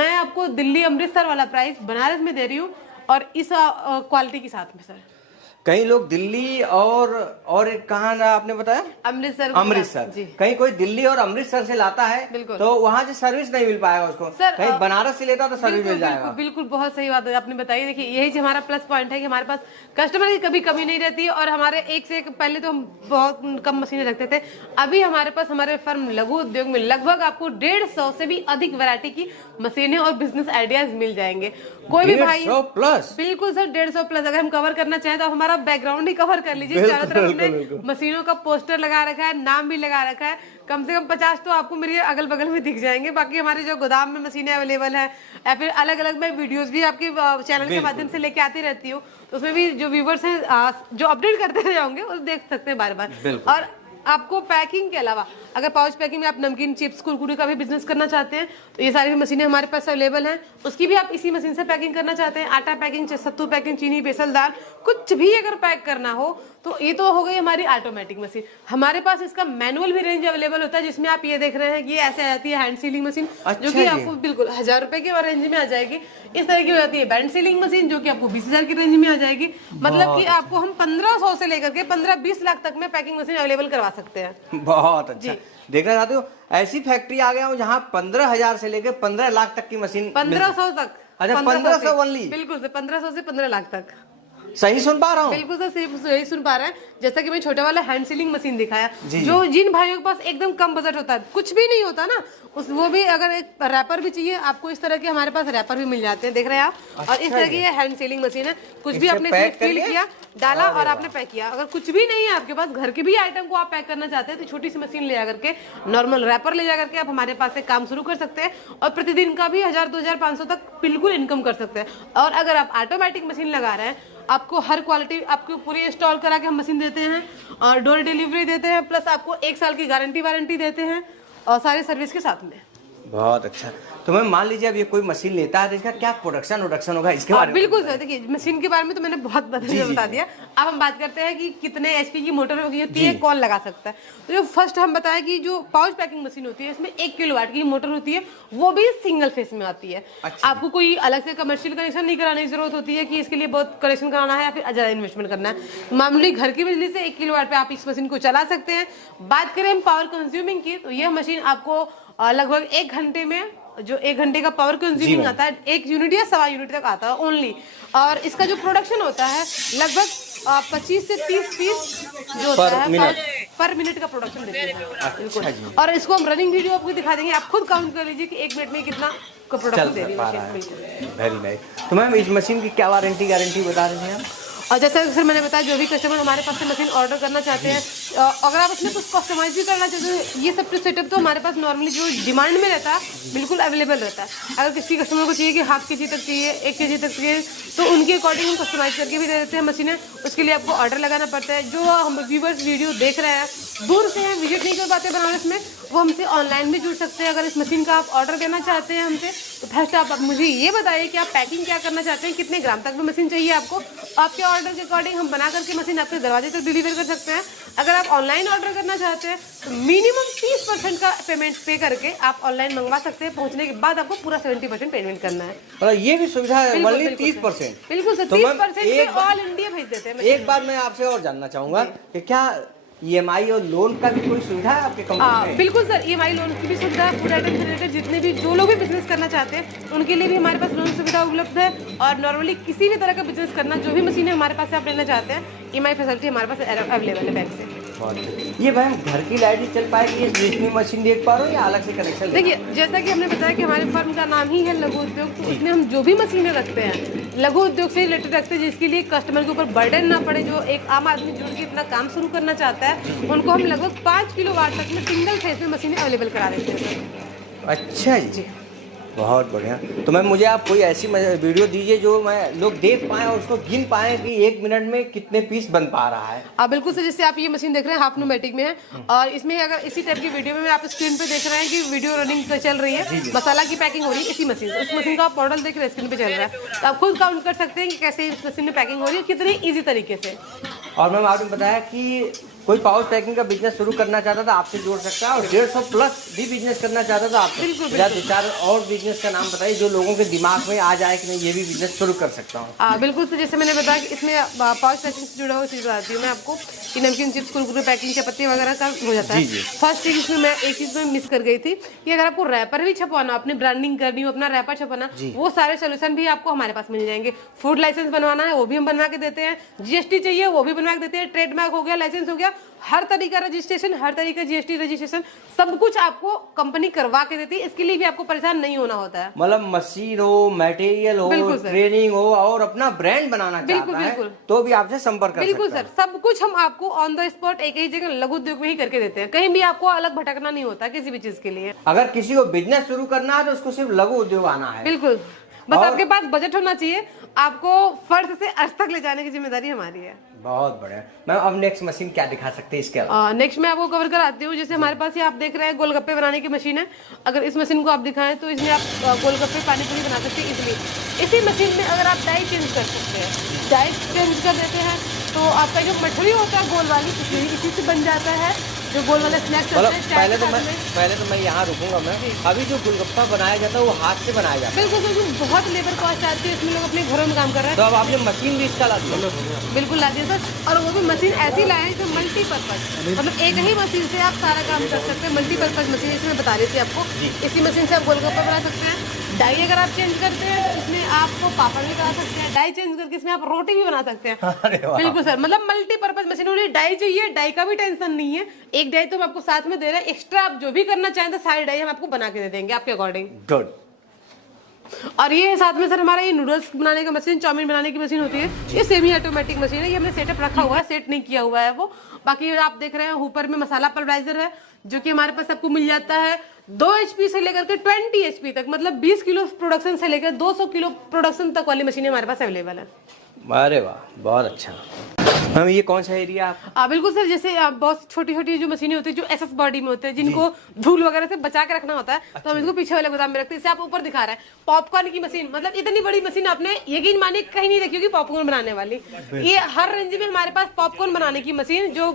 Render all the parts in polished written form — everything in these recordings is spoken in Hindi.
मैं आपको दिल्ली अमृतसर वाला प्राइस बनारस में दे रही हूँ और इस क्वालिटी के साथ में सर। कई लोग दिल्ली और एक कहाँ ना आपने बताया, अमृतसर जी। कहीं कोई दिल्ली और अमृतसर से लाता है तो वहाँ से सर्विस नहीं मिल पाएगा उसको, सर कहीं बनारस से लेता तो सर्विस मिल जाएगा। बिल्कुल बहुत सही बात है आपने बताई। देखिए यही हमारा प्लस पॉइंट है कि हमारे पास कस्टमर की कभी कमी नहीं रहती है और हमारे एक से एक, पहले तो हम बहुत कम मशीनें रखते थे, अभी हमारे पास हमारे फर्म लघु उद्योग में लगभग आपको 150 से भी अधिक वैरायटी की मशीनें और बिजनेस आइडियाज मिल जाएंगे। कोई भी भाई 150 प्लस, बिल्कुल सर 150 प्लस। अगर हम कवर करना चाहें तो हमारा बैकग्राउंड ही कवर कर लीजिए। चारों तरफ हमने मशीनों का पोस्टर लगा रखा है, नाम भी लगा रखा है। कम से कम 50 तो आपको मेरे अगल बगल में दिख जाएंगे। बाकी हमारे जो गोदाम में मशीनें अवेलेबल है या फिर अलग अलग मैं वीडियोस भी आपके चैनल के माध्यम से लेके आती रहती हूँ, तो उसमें भी जो व्यूवर्स हैं जो अपडेट करते रहे होंगे वो देख सकते हैं बार बार। और आपको पैकिंग के अलावा अगर पाउच पैकिंग में आप नमकीन, चिप्स, कुरकुरे का भी बिजनेस करना चाहते हैं तो ये सारी मशीनें हमारे पास अवेलेबल हैं। उसकी भी आप इसी मशीन से पैकिंग करना चाहते हैं, आटा पैकिंग, सत्तू पैकिंग, चीनी, बेसल, दाल, कुछ भी अगर पैक करना हो तो ये तो हो गई हमारी ऑटोमेटिक मशीन। हमारे पास इसका मैनुअल भी रेंज अवेलेबल होता है, जिसमें आप ये देख रहे हैं कि ऐसे आती है हैंड सीलिंग मशीन, जो कि आपको बिल्कुल 1000 रुपए के रेंज में आ जाएगी। इस तरह की हो जाती है बैंड सीलिंग मशीन, जो कि आपको 20,000 की रेंज में आ जाएगी। मतलब कि आपको हम 1500 से लेकर के 15-20 लाख तक में पैकिंग मशीन अवेलेबल करवा सकते हैं। बहुत अच्छा। देखना चाहते हो ऐसी फैक्ट्री आ गया हूँ जहाँ 15,000 से लेकर 15 लाख तक की मशीन, 1500 तक। अच्छा 1500 ओनली? बिल्कुल सर 1500 से 15 लाख तक। सही सुन पा रहा हूँ? बिल्कुल सर सही सुन पा रहे हैं। जैसा कि मैं छोटा वाला हैंड सीलिंग मशीन दिखाया, जो जिन भाइयों के पास एकदम कम बजट होता है, कुछ भी नहीं होता ना, वो भी अगर एक रैपर भी चाहिए आपको, इस तरह के हमारे पास रैपर भी मिल जाते हैं, देख रहे हैं आप। और इस तरह की ये हैंड सीलिंग मशीन है, कुछ भी आपने फील किया, डाला और आपने पैक किया। अगर कुछ भी नहीं है आपके पास, घर के भी आइटम को आप पैक करना चाहते हैं तो छोटी सी मशीन ले जाकर के, नॉर्मल रैपर ले जाकर के आप हमारे पास से काम शुरू कर सकते हैं और प्रतिदिन का भी 1000, 2500 तक बिल्कुल इनकम कर सकते हैं। और अगर आप ऑटोमेटिक मशीन लगा रहे हैं, आपको हर क्वालिटी आपको पूरी इंस्टॉल करा के हम मशीन देते हैं और डोर डिलीवरी देते हैं, प्लस आपको 1 साल की गारंटी वारंटी देते हैं और सारे सर्विस के साथ में। बहुत अच्छा। तो मैं मान लीजिए अब ये कोई मशीन लेता है तो इसका क्या प्रोडक्शन होगा इसके बारे में? बिल्कुल सर, देखिए मशीन के बारे में तो मैंने बहुत बता दिया। अब हम बात करते हैं कि कितने एचपी की मोटर होती है, कौन लगा सकता है। तो जो फर्स्ट हम बताया कि जो पाउच पैकिंग मशीन होती है, इसमें 1 किलोवाट की मोटर होती है, वो भी सिंगल फेस में आती है। अच्छा। आपको कोई अलग से कमर्शियल कनेक्शन नहीं कराने की जरूरत होती है कि इसके लिए बहुत कनेक्शन कराना है या फिर ज्यादा इन्वेस्टमेंट करना है। मामूली घर की बिजली से 1 किलोवाट पे आप इस मशीन को चला सकते हैं। बात करें हम पावर कंज्यूमिंग की, तो यह मशीन आपको लगभग 1 घंटे में, जो 1 घंटे का पावर कंज्यूमिंग आता है, 1 यूनिट या 1.25 यूनिट तक आता है ओनली। और इसका जो प्रोडक्शन होता है लगभग 25 से 30 पीस जो होता है पर मिनट का प्रोडक्शन देती है। बिल्कुल। और इसको हम रनिंग वीडियो आपको दिखा देंगे, आप खुद काउंट कर लीजिए कि 1 मिनट में कितना प्रोडक्शन दे रही है। Very nice. तो मैम इस मशीन की क्या वारंटी गारंटी बता रहे हैं आप? और जैसा सर मैंने बताया, जो भी कस्टमर हमारे पास से मशीन ऑर्डर करना चाहते हैं, अगर आप उसमें कुछ कस्टमाइज भी करना चाहते हैं, ये सब सेटअप तो हमारे पास नॉर्मली जो डिमांड में रहता है बिल्कुल अवेलेबल रहता है। अगर किसी कस्टमर को चाहिए कि ½ kg तक चाहिए, 1 kg तक चाहिए, तो उनके अकॉर्डिंग हम कस्टमाइज करके भी दे देते हैं मशीनें। उसके लिए आपको ऑर्डर लगाना पड़ता है। जो हम व्यूवर्स वीडियो देख रहे हैं, दूर से हैं, विजिट नहीं कर पाते बनारस में, वो हमसे ऑनलाइन भी जुड़ सकते हैं। अगर इस मशीन का आप ऑर्डर देना चाहते हैं हमसे, तो फर्स्ट आप मुझे ये बताइए कि आप पैकिंग क्या करना चाहते हैं, कितने ग्राम तक में मशीन चाहिए आपको। आपके ऑर्डर के अकॉर्डिंग हम बना करके मशीन आपके दरवाजे तक डिलीवर कर सकते हैं। अगर आप ऑनलाइन ऑर्डर करना चाहते हैं तो मिनिमम 30% का पेमेंट पे करके आप ऑनलाइन मंगवा सकते हैं। पहुंचने के बाद आपको पूरा 70% पेमेंट करना है। और ये भी सुविधा है, ओनली 30%? बिल्कुल सर, 30% ऑल इंडिया भेज देते हैं। एक बार मैं आपसे और जानना चाहूंगा कि क्या EMI और लोन का भी कोई सुविधा है आपके कंपनी में? बिल्कुल सर, EMI लोन की भी सुविधा है। फूड आइटम से रिलेटेड जितने भी जो लोग भी बिजनेस करना चाहते हैं उनके लिए भी हमारे पास लोन सुविधा उपलब्ध है। और नॉर्मली किसी भी तरह का बिजनेस करना, जो भी मशीनें हमारे पास से आप लेना चाहते हैं, EMI फैसिलिटी हमारे पास अवेलेबल है बैंक से। ये भाई घर की लाइट ही चल पाएगी जितनी मशीन देख पा रहे हो या अलग से कनेक्शन? देखिए जैसा कि हमने बताया कि हमारे फर्म का नाम ही है लघु उद्योग, तो उसमें हम जो भी मशीनें रखते हैं लघु उद्योग से रिलेटेड रखते हैं, जिसके लिए कस्टमर के ऊपर बर्डन ना पड़े। जो एक आम आदमी जुड़ के इतना काम शुरू करना चाहता है, उनको हम लगभग 5 किलोवाट तक में सिंगल फेस में मशीनें अवेलेबल करा देते हैं। अच्छा जी, बहुत बढ़िया। तो मैम मुझे आप कोई ऐसी वीडियो दीजिए जो मैं लोग देख पाएँ और उसको गिन पाएँ कि 1 मिनट में कितने पीस बन पा रहा है। बिल्कुल सर, जैसे आप ये मशीन देख रहे हैं हाफ न्यूमेटिक में है, और इसमें अगर इसी टाइप की वीडियो में आप स्क्रीन पे देख रहे हैं कि वीडियो रनिंग चल रही है, मसाला की पैकिंग हो रही है इसी मशीन से। उस मशीन का आप मॉडल देख रहे हैं, स्क्रीन पे चल रहा है, तो आप खुद काउंट कर सकते हैं कि कैसे इस मशीन में पैकिंग हो रही है, कितनी ईजी तरीके से। और मैम आपने बताया कि कोई पाउच पैकिंग का बिजनेस शुरू करना चाहता था आपसे जोड़ सकता है, और 150 प्लस भी बिजनेस करना चाहता था आपसे। या 2-4 और बिजनेस का नाम बताइए जो लोगों के दिमाग में आ जाए कि मैं ये भी बिजनेस शुरू कर सकता हूँ। बिल्कुल। तो जैसे मैंने बताया कि इसमें पाउच पैकिंग से जुड़ा हुआ चीज़ बताती हूँ मैं आपको कि नमकीन चिप्स कुरकुरे पैकिंग के पत्ते वगैरह का हो जाता है। फर्स्ट चीज इसमें मैं एक चीज में मिस कर गई थी कि अगर आपको रैपर भी छपवाना, अपनी ब्रांडिंग करनी हो, अपना रैपर छपवाना, वो सारे सोल्यूशन भी आपको हमारे पास मिल जाएंगे। फूड लाइसेंस बनवाना है वो भी हम बनवा के देते हैं, जीएसटी चाहिए वो भी बनवा के देते हैं, ट्रेडमार्क हो गया, लाइसेंस हो गया, हर तरीका रजिस्ट्रेशन, हर तरीका जीएसटी रजिस्ट्रेशन, सब कुछ आपको कंपनी करवा के देती है। इसके लिए भी आपको परेशान नहीं होना होता है। मतलब मशीन हो, मटेरियल हो, ट्रेनिंग हो और अपना ब्रांड बनाना चाहता है तो भी आपसे संपर्क कर बिल्कुल सर, सब कुछ हम आपको ऑन द स्पॉट एक ही जगह लघु उद्योग में ही करके देते हैं। कहीं भी आपको अलग भटकना नहीं होता किसी भी चीज के लिए। अगर किसी को बिजनेस शुरू करना है तो उसको सिर्फ लघु उद्योग आना है। बिल्कुल, बस आपके पास बजट होना चाहिए। आपको फर्श से अर्श तक ले जाने की जिम्मेदारी हमारी है। बहुत बढ़िया मैम। अब नेक्स्ट मशीन क्या दिखा सकते हैं इसके अलावा? नेक्स्ट मैं आपको कवर कराती हूँ। जैसे हमारे पास ये आप देख रहे हैं गोलगप्पे बनाने की मशीन है। अगर इस मशीन को आप दिखाएं तो इसमें आप गोलगप्पे पानी पूरी बना सकते हैं इजीली। इसी मशीन में अगर आप डाई चेंज कर सकते हैं, डाई चेंज कर देते हैं तो आपका जो मठरी होता है गोल वाली इसी से बन जाता है। जो गोल वाला स्नैक्स होता है पहले तो मैं यहाँ रुकूंगा। मैं अभी जो गोलगप्पा बनाया जाता है वो हाथ से बनाया जाता है। बिल्कुल बिल्कुल, बहुत लेबर कॉस्ट आती है इसमें, लोग अपने घरों में काम कर रहे हैं। तो अब आपने मशीन भी इसका ला दिया? बिल्कुल ला दिया सर, और वो भी मशीन ऐसी लाए हैं जो मल्टीपर्पज, मतलब एक ही मशीन से आप सारा काम कर सकते हैं। मल्टीपर्पज मशीन इसमें बता रही थी आपको। इसी मशीन से आप गोलगप्पा बना सकते हैं। डाई अगर आप चेंज करते हैं तो इसमें आपको पापड़ भी बना सकते हैं। डाई चेंज करके इसमें आप रोटी भी बना सकते हैं। बिल्कुल सर, मतलब मल्टीपर्पज मशीन होनी। डाई चाहिए, डाई का भी टेंशन नहीं है। एक डाई तो हम आपको साथ में दे रहे हैं, एक्स्ट्रा आप जो भी करना चाहें तो सारी डाई हम आपको बना के दे देंगे आपके अकॉर्डिंग। गुड। और ये साथ में सर हमारा ये नूडल्स बनाने का मशीन, चाउमीन बनाने की मशीन होती है। ये सेमी ऑटोमेटिक मशीन है। ये हमने सेटअप रखा हुआ है, सेट नहीं किया हुआ है वो। बाकी आप देख रहे हैं ऊपर में मसाला पल्वराइजर है जो कि हमारे पास आपको मिल जाता है 2 HP से लेकर के 20 HP तक, मतलब 20 किलो प्रोडक्शन से लेकर 200 किलो प्रोडक्शन तक वाली मशीनें हमारे पास अवेलेबल है। अरे वाह, बहुत अच्छा। मैम ये कौन सा एरिया आप? बिल्कुल सर, जैसे बहुत छोटी छोटी जो मशीनें होती है जो एसएस बॉडी में होते हैं, जिनको धूल वगैरह से बचा के रखना होता है, तो हम इसको पीछे वाले गोदाम में रखते हैं। जैसे आप ऊपर दिखा रहे हैं पॉपकॉर्न की मशीन, मतलब इतनी बड़ी मशीन आपने यकीन मानिए कहीं नहीं देखी होगी पॉपकॉर्न बनाने वाली। ये हर रेंज में हमारे पास पॉपकॉर्न बनाने की मशीन जो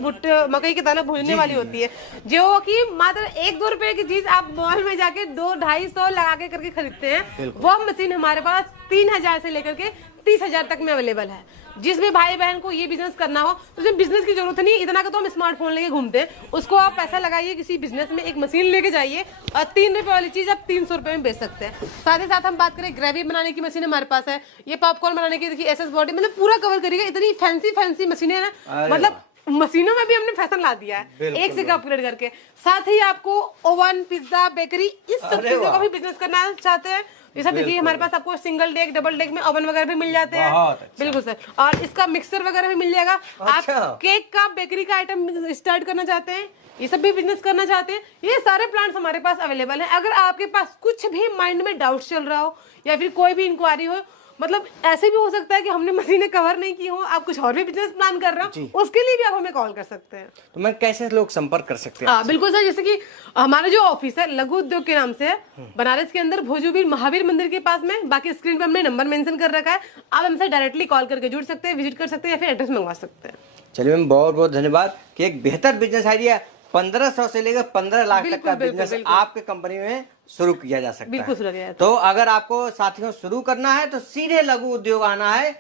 मकई के दाना भूनने वाली होती है, जो की मात्र 1-2 रुपए की चीज आप मॉल में जाके 200-250 लगा के करके खरीदते हैं, वो मशीन हमारे पास 3000 से लेकर के 30,000 तक में अवेलेबल है। जिस भी भाई बहन को ये बिजनेस करना हो तो उसमें बिजनेस की जरूरत नहीं, इतना का तो हम स्मार्टफोन लेके घूमते हैं। उसको आप पैसा लगाइए किसी बिजनेस में, एक मशीन लेके जाइए और 3 रुपए वाली चीज आप 300 रुपए में बेच सकते हैं। साथ ही साथ हम बात करें ग्रेवी बनाने की मशीन हमारे पास है। ये पॉपकॉर्न बनाने की देखिए एसएस बॉडी, मतलब पूरा कवर करिएगा। इतनी फैंसी मशीनें ना, मतलब मशीनों में भी हमने फैशन ला दिया है एक से अपग्रेड करके। साथ ही आपको ओवन, पिज्जा, बेकरी, इस सब चीजों का भी बिजनेस करना चाहते हैं, ये सब देखिए हमारे पास आपको सिंगल डेक, डबल डेक में ओवन वगैरह भी मिल जाते हैं। अच्छा। बिल्कुल सर, और इसका मिक्सर वगैरह भी मिल जाएगा। अच्छा। आप केक का, बेकरी का आइटम स्टार्ट करना चाहते हैं, ये सब भी बिजनेस करना चाहते हैं, ये सारे प्लांट्स हमारे पास अवेलेबल हैं। अगर आपके पास कुछ भी माइंड में डाउट चल रहा हो या फिर कोई भी इंक्वायरी हो, मतलब ऐसे भी हो सकता है कि हमने मशीनें कवर नहीं की हो, आप कुछ और भी बिजनेस प्लान कर रहे हो, उसके लिए भी आप हमें कॉल कर सकते हैं। तो मैं कैसे लोग संपर्क कर सकते हैं? बिल्कुल सर, जैसे कि हमारा जो ऑफिस है लघु उद्योग के नाम से है, बनारस के अंदर भोजूबीर महावीर मंदिर के पास में। बाकी स्क्रीन पे हमने नंबर मेंशन कर रखा है, आप हमसे डायरेक्टली कॉल करके जुड़ सकते हैं, विजिट कर सकते हैं या फिर एड्रेस मंगवा सकते हैं। चलिए मैम, बहुत बहुत धन्यवाद कि एक बेहतर बिजनेस आइडिया 1500 से लेकर 15 लाख तक का बिजनेस आपके कंपनी में शुरू किया जा सकता है। तो अगर आपको साथियों शुरू करना है तो सीधे लघु उद्योग आना है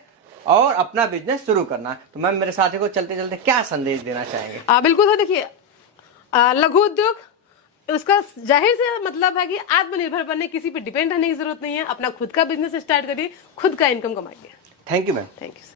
और अपना बिजनेस शुरू करना है। तो मैम मेरे साथी को चलते चलते क्या संदेश देना चाहेंगे? बिल्कुल सर, देखिए लघु उद्योग उसका जाहिर से मतलब है कि आत्मनिर्भर बनने, किसी पे डिपेंड रहने की जरूरत नहीं है। अपना खुद का बिजनेस स्टार्ट करिए, खुद का इनकम कमाइए। Thank you ma'am. Thank you.